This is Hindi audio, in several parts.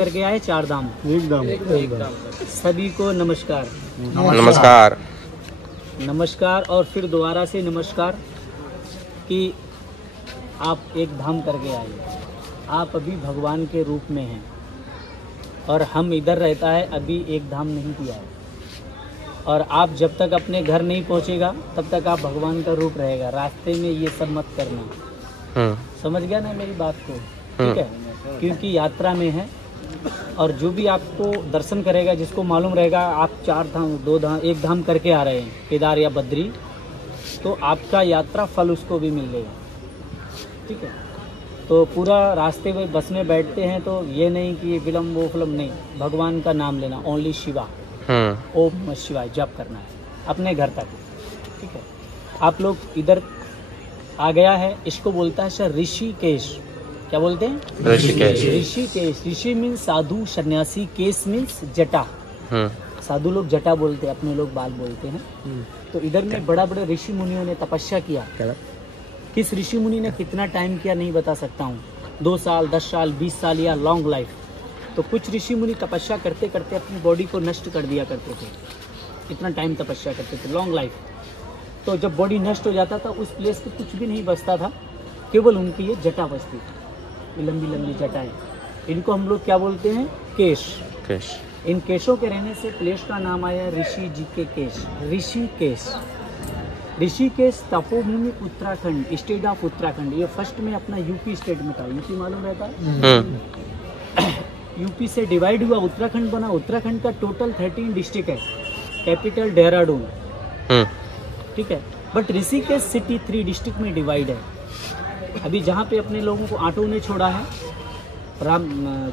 करके आए, 4 धाम। एक धाम। सभी को नमस्कार। नमस्कार। नमस्कार और फिर दोबारा से नमस्कार कि आप एक धाम करके आए। आप अभी भगवान के रूप में हैं और हम इधर रहता है, अभी एक धाम नहीं किया है। और आप जब तक अपने घर नहीं पहुंचेगा तब तक आप भगवान का रूप रहेगा। रास्ते में ये सब मत करना। समझ गया ना मेरी बात को? ठीक है, क्योंकि यात्रा में है और जो भी आपको दर्शन करेगा, जिसको मालूम रहेगा आप 4 धाम 2 धाम 1 धाम करके आ रहे हैं, केदार या बद्री, तो आपका यात्रा फल उसको भी मिलेगा। ठीक है, तो पूरा रास्ते में बस में बैठते हैं तो ये नहीं कि विलम्ब वो फिल्म नहीं, भगवान का नाम लेना, ओनली शिवा, ओम नमः शिवाय जप करना है अपने घर तक। ठीक है, आप लोग इधर आ गया है, इसको बोलता है सर ऋषिकेश। क्या बोलते हैं? ऋषिकेश। ऋषिकेश। ऋषि मीन्स साधु, सन्यासी, केश मीन्स जटा। साधु लोग जटा बोलते हैं, अपने लोग बाल बोलते हैं। तो इधर में बड़ा बड़ा ऋषि मुनियों ने तपस्या किया। किस ऋषि मुनि ने कितना टाइम किया नहीं बता सकता हूँ, 2 साल, 10 साल, 20 साल या लॉन्ग लाइफ। तो कुछ ऋषि मुनि तपस्या करते करते अपनी बॉडी को नष्ट कर दिया करते थे। इतना टाइम तपस्या करते थे, लॉन्ग लाइफ। तो जब बॉडी नष्ट हो जाता था, उस प्लेस पे कुछ भी नहीं बचता था, केवल उनकी ये जटा बचती थी, लंबी लंबी जटाएं। इनको हम लोग क्या बोलते हैं? केश। इन केशों के रहने से प्लेस का नाम आया ऋषि जी के केश, ऋषिकेश। ऋषिकेश तपोभूमि उत्तराखंड, स्टेट ऑफ उत्तराखंड। ये फर्स्ट में अपना यूपी स्टेट में था। यूपी मालूम रहता है? यूपी से डिवाइड हुआ, उत्तराखंड बना। उत्तराखंड का टोटल 13 डिस्ट्रिक्ट है, कैपिटल देहरादून। ठीक है, बट ऋषिकेश सिटी 3 डिस्ट्रिक्ट में डिवाइड है। अभी जहाँ पे अपने लोगों को ऑटो ने छोड़ा है,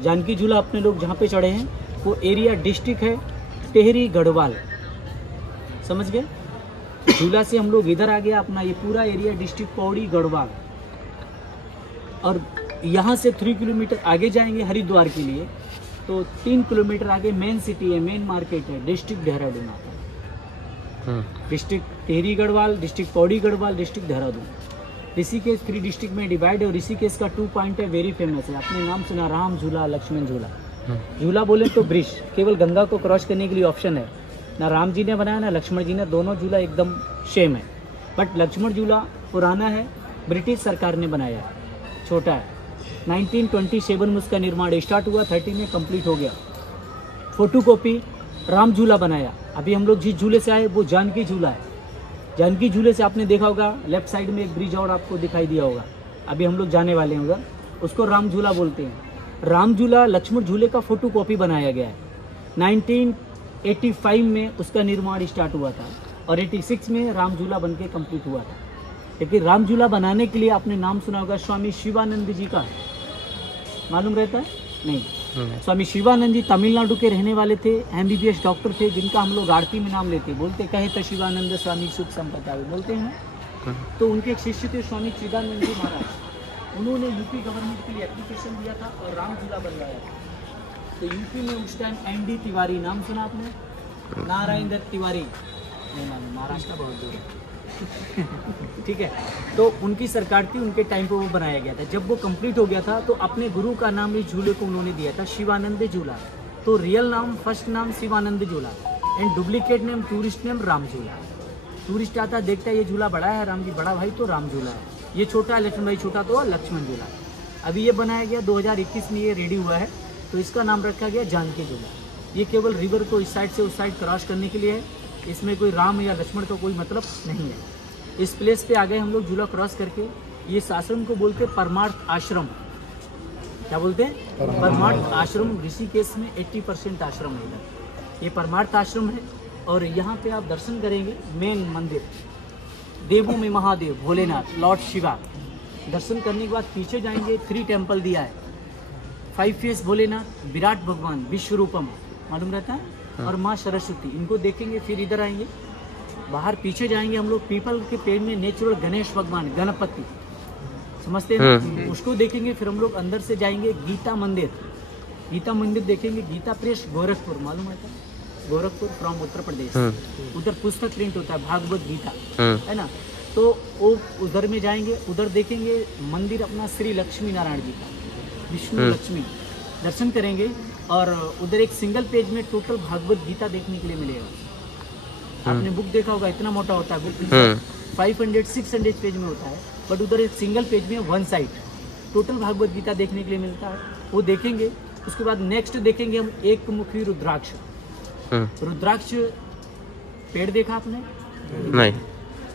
जानकी झूला अपने लोग जहाँ पे चढ़े हैं, वो एरिया डिस्ट्रिक्ट है टेहरी गढ़वाल। समझ गए? झूला से हम लोग इधर आ गया, अपना ये पूरा एरिया डिस्ट्रिक्ट पौड़ी गढ़वाल। और यहाँ से 3 किलोमीटर आगे जाएंगे हरिद्वार के लिए, तो 3 किलोमीटर आगे मेन सिटी है, मेन मार्केट है, डिस्ट्रिक्ट देहरादून आता है। District Tehri Garhwal, district Pauri Garhwal, district Dehradun. Rishikesh 3 district में डिवाइड है। और ऋषिकेश का 2 पॉइंट है, वेरी फेमस है। आपने नाम सुना, राम झूला, लक्ष्मण झूला। झूला बोले तो ब्रिज, केवल गंगा को क्रॉस करने के लिए ऑप्शन है। ना राम जी ने बनाया ना लक्ष्मण जी ने, दोनों झूला एकदम सेम है। बट लक्ष्मण झूला पुराना है, ब्रिटिश सरकार ने बनाया है, छोटा है। 1927 में उसका निर्माण स्टार्ट हुआ, 30 में कंप्लीट हो गया। फोटोकॉपी राम झूला बनाया। अभी हम लोग जिस झूले से आए वो जानकी झूला है। जानकी झूले से आपने देखा होगा, लेफ्ट साइड में एक ब्रिज और आपको दिखाई दिया होगा। अभी हम लोग जाने वाले हैं उधर, उसको राम झूला बोलते हैं। राम झूला लक्ष्मण झूले का फोटोकॉपी बनाया गया है। 1985 में उसका निर्माण स्टार्ट हुआ था और 86 में राम झूला बन के कम्प्लीट हुआ था। लेकिन राम झूला बनाने के लिए आपने नाम सुना होगा स्वामी शिवानंद जी का, मालूम रहता है? नहीं। स्वामी शिवानंद जी तमिलनाडु के रहने वाले थे, MBBS डॉक्टर थे, जिनका हम लोग आरती में नाम लेते, बोलते कहे तो शिवानंद स्वामी सुख संपदा बोलते हैं ना। तो उनके एक शिष्य थे स्वामी चिदानंद जी महाराज। उन्होंने यूपी गवर्नमेंट के लिए एप्लीकेशन दिया था और राम झूला बनवाया था। तो यूपी में उस टाइम ND तिवारी, नाम सुना आपने? नारायण दत्त तिवारी, महाराष्ट्र बहुत दूर है। ठीक है, तो उनकी सरकार थी, उनके टाइम पे वो बनाया गया था। जब वो कंप्लीट हो गया था तो अपने गुरु का नाम इस झूले को उन्होंने दिया था, शिवानंद झूला। तो रियल नाम, फर्स्ट नाम शिवानंद झूला and duplicate name, tourist name Ram झूला। टूरिस्ट आता देखता है ये झूला बड़ा है, राम जी बड़ा भाई तो राम झूला है, ये छोटा है लक्ष्मण भाई छोटा तो लक्ष्मण झूला। अभी ये बनाया गया 2021 में, ये रेडी हुआ है, तो इसका नाम रखा गया जानकी झूला। ये केवल रिवर को इस साइड से उस साइड क्रॉस करने के लिए है, इसमें कोई राम या लक्ष्मण का कोई मतलब नहीं है। इस प्लेस पे आ गए हम लोग झूला क्रॉस करके। ये आश्रम को बोलते हैं परमार्थ आश्रम। क्या बोलते हैं? परमार्थ आश्रम। ऋषिकेश में 80% आश्रम है इधर, ये परमार्थ आश्रम है। और यहाँ पे आप दर्शन करेंगे, मेन मंदिर, देवों में महादेव, भोलेनाथ, लॉर्ड शिवा। दर्शन करने के बाद पीछे जाएंगे, 3 टेम्पल दिया है। 5 फेस भोलेनाथ, विराट भगवान, विश्वरूपम, मालूम रहता है, और माँ सरस्वती, इनको देखेंगे। फिर इधर आएंगे, बाहर पीछे जाएंगे हम लोग, पीपल के पेड़ में नेचुरल गणेश भगवान, गणपति, समझते हैं, उसको देखेंगे। फिर हम लोग अंदर से जाएंगे गीता मंदिर, गीता मंदिर देखेंगे। गीता प्रेस गोरखपुर, मालूम है? गोरखपुर फ्रॉम उत्तर प्रदेश, उधर पुस्तक प्रिंट होता है भागवत गीता, है ना। तो वो उधर में जाएंगे, उधर देखेंगे मंदिर अपना श्री लक्ष्मी नारायण जी का, विष्णु लक्ष्मी। दर्शन करेंगे और उधर एक सिंगल पेज में टोटल भागवत गीता देखने के लिए मिलेगा। आपने बुक देखा होगा, इतना मोटा होता है बुक, 500-600 पेज में होता है, बट उधर एक सिंगल पेज में one side total Bhagavad Gita देखने के लिए मिलता है। वो देखेंगे। उसके बाद नेक्स्ट देखेंगे हम एक मुखी रुद्राक्ष। रुद्राक्ष पेड़ देखा आपने? नहीं।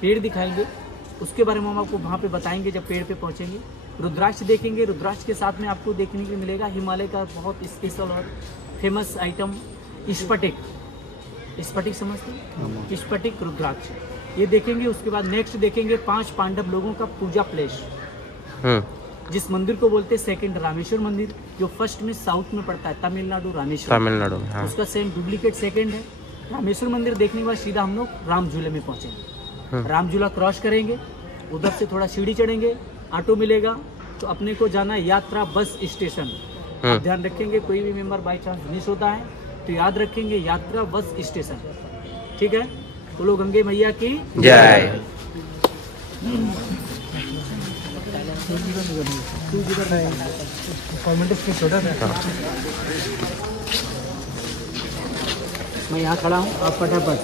पेड़ दिखाएंगे, उसके बारे में हम आपको वहाँ पे बताएंगे जब पेड़ पे पहुँचेंगे। रुद्राक्ष देखेंगे। रुद्राक्ष के साथ में आपको देखने के लिए मिलेगा हिमालय का बहुत स्पेशल और फेमस आइटम स्फटिक। स्फटिक समझते हैं? स्फटिक रुद्राक्ष ये देखेंगे। उसके बाद नेक्स्ट देखेंगे 5 पांडव लोगों का पूजा प्लेस, जिस मंदिर को बोलते हैं सेकंड रामेश्वर मंदिर, जो फर्स्ट में साउथ में पड़ता है, तमिलनाडु रामेश्वर। तमिलनाडु में, हाँ। उसका सेम डुप्लीकेट सेकंड है। रामेश्वर मंदिर देखने के बाद सीधा हम लोग राम झूले में पहुंचेंगे। राम झूला क्रॉस करेंगे, उधर से थोड़ा सीढ़ी चढ़ेंगे, ऑटो मिलेगा, तो अपने को जाना है यात्रा बस स्टेशन। ध्यान रखेंगे कोई भी मेंबर बाई चांस मिस होता है तो याद रखेंगे यात्रा बस स्टेशन, ठीक है? बोलो गंगे मैया की जय। मैं यहाँ खड़ा हूँ, आप फटाफट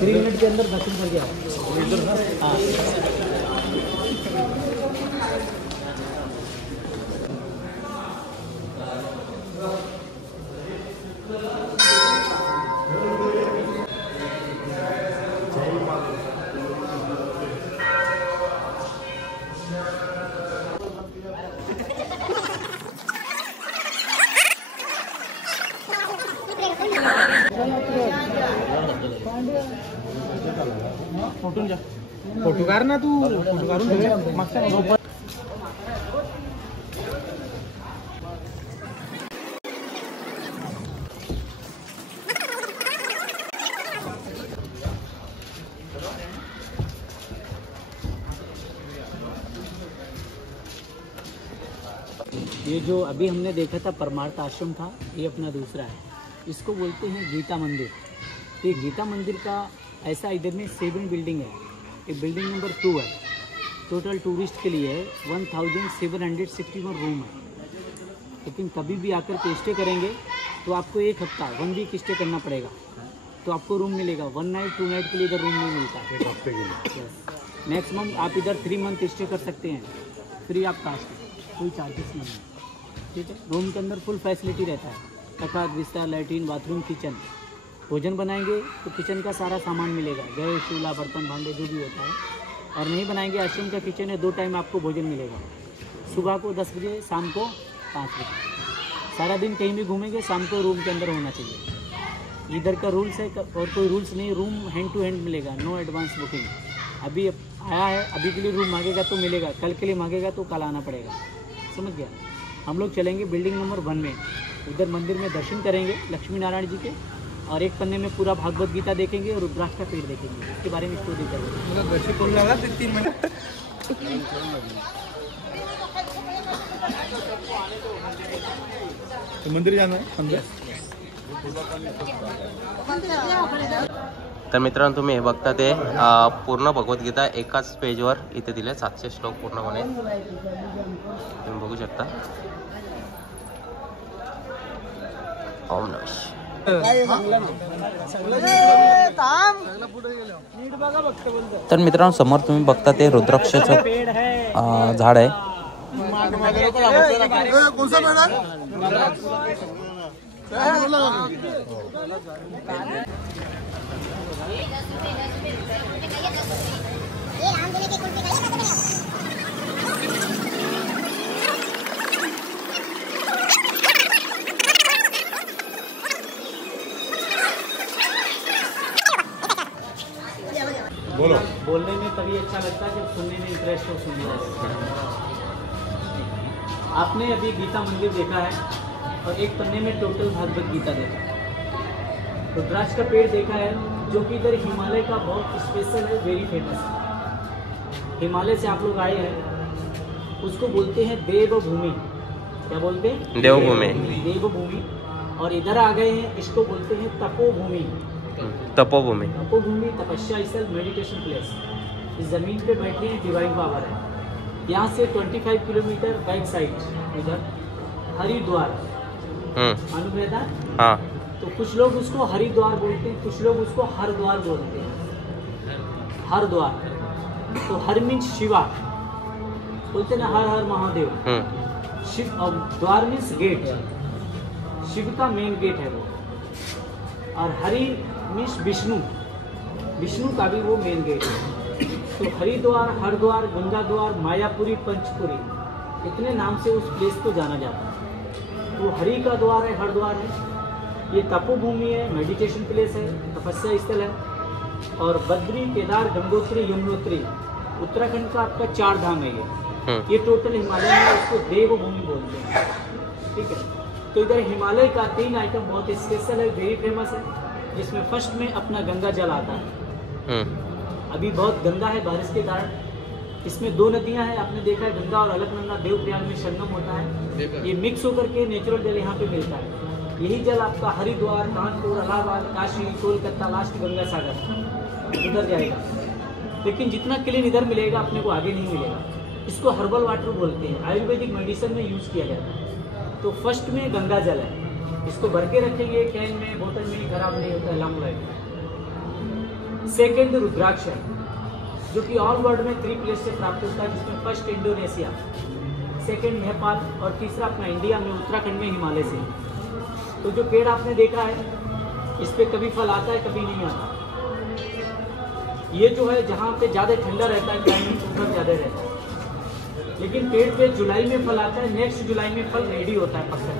3 मिनट के अंदर दर्शन करके आओ। हाँ। फोटो काढ ना तू, फोटो काढून ठेव मागच्या। ये जो अभी हमने देखा था परमार्थ आश्रम था, ये अपना दूसरा है। इसको बोलते हैं गीता मंदिर। तो ये गीता मंदिर का ऐसा इधर में 7 बिल्डिंग है। ये बिल्डिंग नंबर 2 है। टोटल टूरिस्ट के लिए है 1761 रूम है। लेकिन कभी भी आकर के स्टे करेंगे तो आपको 1 हफ्ता 1 वीक स्टे करना पड़ेगा, तो आपको रूम मिलेगा। 1 नाइट 2 नाइट के लिए इधर रूम नहीं मिलता है। 1 हफ्ते के लिए मैक्सिमम आप इधर 3 मंथ स्टे कर सकते हैं फ्री ऑफ कास्ट, कोई चार्जेस नहीं है, ठीक है? रूम के अंदर फुल फैसिलिटी रहता है, तथा बिस्तर, लैट्रीन, बाथरूम, किचन। भोजन बनाएंगे तो किचन का सारा सामान मिलेगा, गैस, चूल्हा, बर्तन, भांडे जो भी होता है। और नहीं बनाएंगे, आश्रम का किचन है, 2 टाइम आपको भोजन मिलेगा, सुबह को 10 बजे, शाम को 5 बजे। सारा दिन कहीं भी घूमेंगे, शाम को रूम के अंदर होना चाहिए। इधर का रूल्स है और कोई रूल्स नहीं, रूम हैंड टू हैंड मिलेगा, नो एडवांस बुकिंग। अभी आया है, अभी के लिए रूम मांगेगा तो मिलेगा, कल के लिए मांगेगा तो कल आना पड़ेगा, समझ गया? हम लोग चलेंगे बिल्डिंग नंबर 1 में, उधर मंदिर में दर्शन करेंगे लक्ष्मी नारायण जी के, और एक पन्ने में पूरा भागवत गीता देखेंगे और रुद्राक्ष का पेड़ देखेंगे, इसके बारे में स्टोरी करेंगे। 3 मिनट तो मंदिर जाना है अंदर। तर मित्रांनो, तुम्ही हे बघता ते पूर्ण भगवद्गीता एकाच पेजवर इथे दिले, 700 श्लोक पूर्णपणे तुम्ही बघू शकता। ओम नमः। तर मित्रांनो, समोर तुम्ही बघता ते रुद्राक्षाचं झाड आहे। बोलने में तभी अच्छा लगता है जब सुनने में इंटरेस्ट हो। सुनने आपने अभी गीता मंदिर देखा है और एक पन्ने में टोटल भागवत गीता देखा है, रुद्राक्ष का पेड़ देखा है, जो कि इधर हिमालय का बहुत स्पेशल है, वेरी फेमस है। हिमालय से आप लोग आए हैं, उसको बोलते हैं देवभूमि। क्या बोलते हैं? देवभूमि। देवभूमि। और इधर आ गए हैं, इसको बोलते हैं तपोभूमि। तपोभूमि। तपोभूमि, तपस्या स्थल, मेडिटेशन प्लेस। इस जमीन पे बैठे हैं डिवाइन पावर है। यहाँ से 25 किलोमीटर बैक साइड इधर हरिद्वार, मालूम रहता है। हाँ। तो कुछ लोग उसको हरिद्वार बोलते हैं, कुछ लोग उसको हरद्वार बोलते हैं। हरद्वार तो हर मीन्स शिवा बोलते ना, हर हर महादेव। शिव और द्वार मीन्स गेट है, शिव का मेन गेट है वो। और हरि मीन्स विष्णु, विष्णु का भी वो मेन गेट है। तो हरिद्वार, हरद्वार, गंगा द्वार, मायापुरी, पंचपुरी, इतने नाम से उस प्लेस को जाना जाता है। वो हरि का द्वार है, हरद्वार है। ये तपोभूमि है, मेडिटेशन प्लेस है, तपस्या स्थल है। और बद्री, केदार, गंगोत्री, यमुनोत्री, उत्तराखंड का आपका 4 धाम है ये टोटल हिमालय में उसको देवभूमि बोलते हैं। ठीक है, तो इधर हिमालय का 3 आइटम बहुत स्पेशल है, वेरी फेमस है, जिसमें फर्स्ट में अपना गंगा जल आता है। अभी बहुत गंदा है बारिश के कारण, इसमें 2 नदियां हैं, आपने देखा है, गंगा और अलकनंदा देवप्रयाग में संगम होता है। ये मिक्स होकर के नेचुरल जल यहाँ पे मिलता है। यही जल आपका हरिद्वार, कानपुर, इलाहाबाद, काशी, कोलकाता, लास्ट गंगा सागर उधर जाएगा। लेकिन जितना क्लीन इधर मिलेगा अपने को आगे नहीं मिलेगा। इसको हर्बल वाटर बोलते हैं, आयुर्वेदिक मेडिसिन में यूज़ किया जाता है। तो फर्स्ट में गंगा जल है, इसको भर के रखेंगे कैन में, बोतल में, खराब नहीं होता है, लॉन्ग लाइफ। सेकेंड रुद्राक्ष है, जो कि ऑल वर्ल्ड में 3 प्लेस से प्राप्त होता है, जिसमें फर्स्ट इंडोनेशिया, सेकेंड नेपाल और तीसरा अपना इंडिया में उत्तराखंड में हिमालय से। तो जो पेड़ आपने देखा है, इस पे कभी फल आता है, कभी नहीं आता। ये जो है जहाँ पे ज़्यादा ठंडा रहता है, क्लाइमेट उधर ज़्यादा रहता है। लेकिन पेड़ पे जुलाई में फल आता है, नेक्स्ट जुलाई में फल रेडी होता है पककर।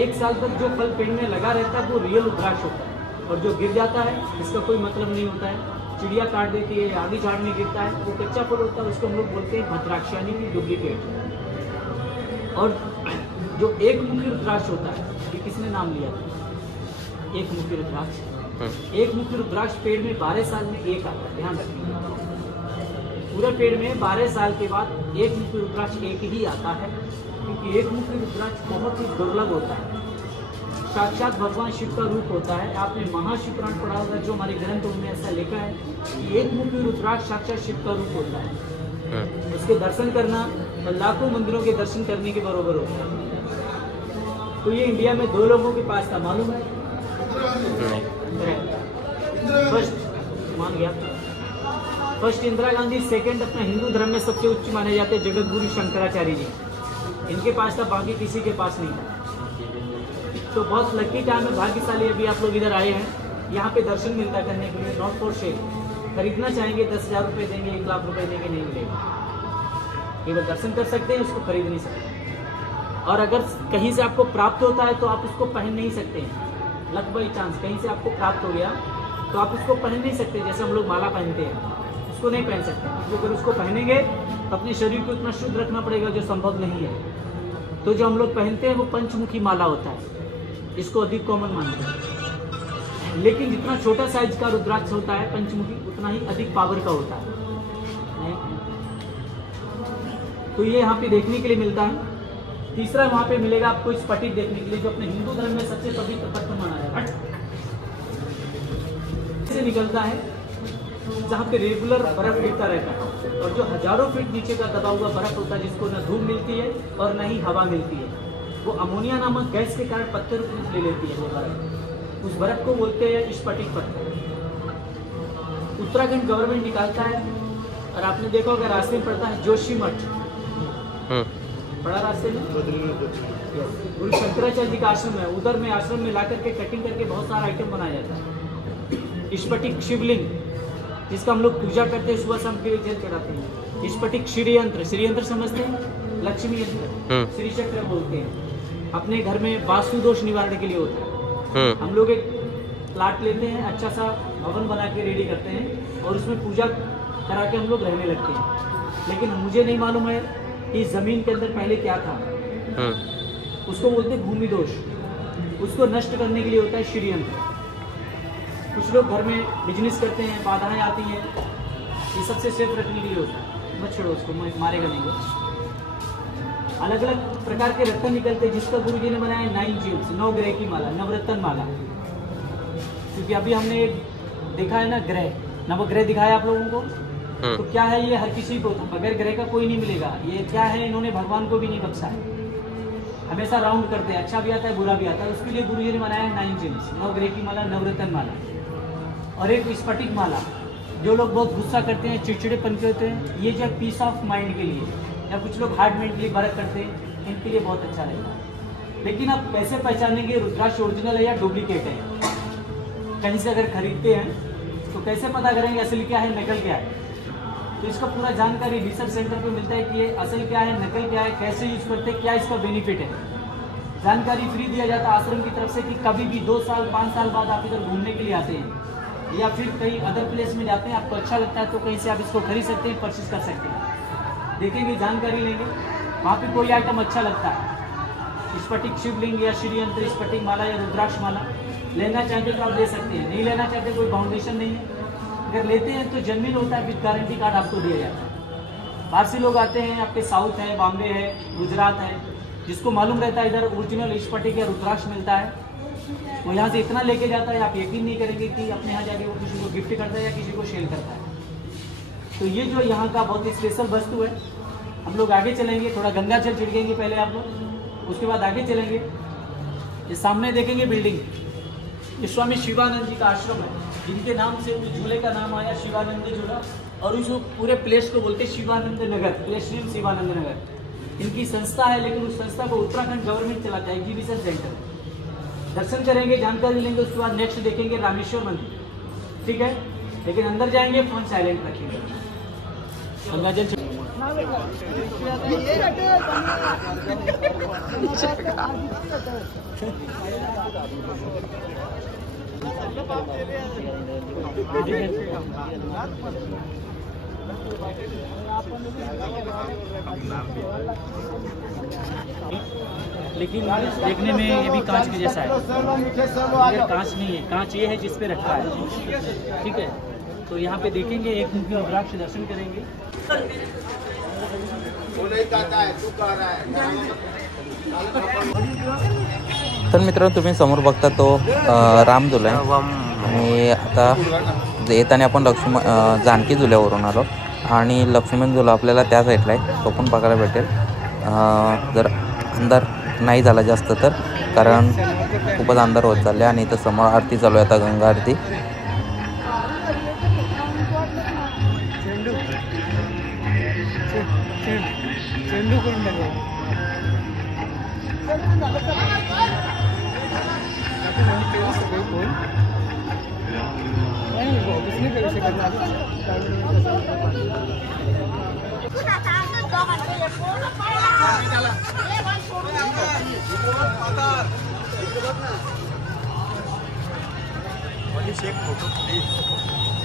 1 साल तक जो फल पेड़ में लगा रहता है वो रियल रुद्राक्ष होता है, और जो गिर जाता है इसका कोई मतलब नहीं होता है। चिड़िया काट देती है, आधी झाड़ में गिरता है, वो कच्चा फल होता है, उसको हम लोग बोलते हैं भद्राक्ष, यानी कि डुप्लीकेट। और जो एक मुखी रुद्राक्ष होता है, ये किसने नाम लिया था? एक मुखी रुद्राक्ष। एक मुखी रुद्राक्ष पेड़ में 12 साल में एक आता है, ध्यान रखिए। पूरे पेड़ में 12 साल के बाद एक मुखी रुद्राक्ष एक ही आता है, क्योंकि एक मुखी रुद्राक्ष बहुत ही दुर्लभ होता है। साक्षात भगवान शिव का रूप होता है। आपने महाशिवपुराण पढ़ा होगा, जो हमारे ग्रंथों में ऐसा लिखा है कि एक मुखी रुद्राक्ष साक्षात शिव का रूप होता है। उसके दर्शन करना और लाखों मंदिरों के दर्शन करने के बराबर होता है। तो ये इंडिया में 2 लोगों के पास था, मालूम है? फर्स्ट मान गया, फर्स्ट इंदिरा गांधी, सेकंड अपना हिंदू धर्म में सबसे उच्च माने जाते जगत गुरु शंकराचार्य जी, इनके पास था, बाकी किसी के पास नहीं था। तो बहुत लकी टाइम है, भाग्यशाली अभी आप लोग इधर आए हैं, यहाँ पे दर्शन मिलता करने के लिए, नॉट फॉर शेयर। खरीदना चाहेंगे 10,000 रुपये देंगे, 1 लाख रुपए देंगे, नहीं मिलेगा। केवल दर्शन कर सकते हैं, उसको खरीद नहीं सकते। और अगर कहीं से आपको प्राप्त होता है तो आप उसको पहन नहीं सकते हैं। लक बाई चांस कहीं से आपको प्राप्त हो गया तो आप उसको पहन नहीं सकते। जैसे हम लोग माला पहनते हैं, उसको नहीं पहन सकते, क्योंकि अगर उसको पहनेंगे तो अपने शरीर को इतना शुद्ध रखना पड़ेगा, जो संभव नहीं है। तो जो हम लोग पहनते हैं वो पंचमुखी माला होता है, इसको अधिक कॉमन मानते हैं। लेकिन जितना छोटा साइज का रुद्राक्ष होता है पंचमुखी, उतना ही अधिक पावर का होता है। तो ये यहाँ पे देखने के लिए मिलता है। तीसरा वहाँ पे मिलेगा आपको स्फटिक देखने के लिए, जो अपने हिंदू धर्म में सबसे पवित्र पत्थर माना जाता है। से निकलता है, जहाँ पे रेगुलर बर्फ गिरता रहता है, और जो हजारों फीट नीचे का दबा हुआ बर्फ होता है, जिसको न धूप मिलती है और न ही हवा मिलती है। वो अमोनिया नामक गैस के कारण पत्थर रूप ले लेती है वो बर्फ। उस बर्फ को बोलते हैं स्फटिक पत्थर। उत्तराखंड गवर्नमेंट निकालता है, और आपने देखा होगा रास्ते में पड़ता है जोशीमठ, बड़ा रास्ते में गुरु शंकराचार्य जी का आश्रम है, उधर में आश्रम में ला करके कटिंग करके बहुत सारा आइटम बनाया जाता है। स्फटिक शिवलिंग, जिसका हम लोग पूजा करते हैं, सुबह शाम के जल चढ़ाते हैं। स्फटिक श्रीयंत्र, श्रीयंत्र समझते हैं, लक्ष्मी यंत्र, श्री चक्र बोलते हैं। अपने घर में वास्तु दोष निवारण के लिए होता है। हम लोग एक प्लाट लेते हैं, अच्छा सा भवन बना के रेडी करते हैं, और उसमें पूजा करा के हम लोग रहने लगते हैं। लेकिन मुझे नहीं मालूम है कि जमीन के अंदर पहले क्या था। उसको बोलते हैं भूमि दोष। उसको नष्ट करने के लिए होता है श्रीयंत्र। कुछ लोग घर में बिजनेस करते हैं, बाधाएं आती हैं, ये सबसे सेफ रखने के लिए होता है। मत छोड़ो उसको, मारेगा नहीं। अलग अलग प्रकार के रत्न निकलते हैं, जिसका गुरु जी ने बनाया 9 जेम्स, 9 ग्रह की माला, नवरत्न माला। क्योंकि अभी हमने देखा है ना ग्रह, नवग्रह दिखाया आप लोगों को, तो क्या है ये हर किसी को, बगैर ग्रह का कोई नहीं मिलेगा। ये क्या है, इन्होंने भगवान को भी नहीं बख्शा है, हमेशा राउंड करते हैं, अच्छा भी आता है बुरा भी आता है। उसके लिए गुरु जी ने बनाया है 9 जेम्स, 9 ग्रह की माला, नवरत्न माला और एक स्फटिक माला। जो लोग बहुत गुस्सा करते हैं, चिड़चिड़ेपन के होते हैं, ये जो पीस ऑफ माइंड के लिए, या कुछ लोग हार्ट मेंटली वर्क करते हैं, इनके लिए बहुत अच्छा रहेगा। लेकिन आप कैसे पहचानेंगे रुद्राक्ष ओरिजिनल है या डुप्लीकेट है? कहीं से अगर खरीदते हैं तो कैसे पता करेंगे असल क्या है नकल क्या है? तो इसका पूरा जानकारी रिसर्च सेंटर पे मिलता है कि ये असल क्या है, नकल क्या है, कैसे यूज करते हैं, क्या इसका बेनिफिट है। जानकारी फ्री दिया जाता है आश्रम की तरफ से कि कभी भी 2 साल 5 साल बाद आप इधर घूमने के लिए आते हैं या फिर कहीं अदर प्लेस में जाते हैं, आपको अच्छा लगता है तो कहीं से आप इसको खरीद सकते हैं, परचेज कर सकते हैं। देखेंगे, जानकारी लेंगे, वहाँ पे कोई आइटम अच्छा लगता है, स्फटिक शिवलिंग या श्री यंत्र स्फटिक माला या रुद्राक्ष माला लेना चाहते तो आप ले सकते हैं, नहीं लेना चाहते कोई फाउंडेशन नहीं है। अगर लेते हैं तो जेन्युइन होता है, विद गारंटी कार्ड आपको दिया जाता है। बाहर से लोग आते हैं, आपके साउथ है, बॉम्बे है, गुजरात है, जिसको मालूम रहता है इधर ओरिजिनल स्फटिक या रुद्राक्ष मिलता है, वो यहाँ से इतना लेके जाता है, आप यकीन नहीं करेंगे कि अपने यहाँ जाके वो किसी को गिफ्ट करता है या किसी को सेल करता है। तो ये जो यहाँ का बहुत ही स्पेशल वस्तु है। हम लोग आगे चलेंगे, थोड़ा गंगा जल छिड़केंगे पहले आप लोग, उसके बाद आगे चलेंगे। ये सामने देखेंगे बिल्डिंग, ये स्वामी शिवानंद जी का आश्रम है, जिनके नाम से उस झूले का नाम आया शिवानंद झूला, और उस पूरे प्लेस को बोलते शिवानंद नगर, प्लेस नेम शिवानंद नगर। इनकी संस्था है, लेकिन उस संस्था को उत्तराखंड गवर्नमेंट चलाता है, एग्जीबिशन सेंटर। दर्शन करेंगे, जानकारी लेंगे, उसके बाद नेक्स्ट देखेंगे रामेश्वर मंदिर, ठीक है। लेकिन अंदर जाएंगे, फोन साइलेंट रखेंगे। गंगा जल लेकिन देखने में ये भी कांच के जैसा है, ये कांच नहीं है, कांच ये है जिस पे रखा है, ठीक है। तो यहाँ पे देखेंगे, एक मुखी रुद्राक्ष दर्शन करेंगे। तर मित्रांनो, तुम्ही समोर बघता तो राम झुला आहे आणि आता येताना आपण जानकी झुल्यावरून आलो आणि लक्ष्मण झुला आपल्याला त्या साईडला आहे, तो पण बघायला भेटेल जर अंधार नाही झाला जास्त तर, कारण खूपच अंधार होत चालले आणि इथं समोर आरती चालू आहे, आता गंगा आरती। शेख फोटो प्लीज।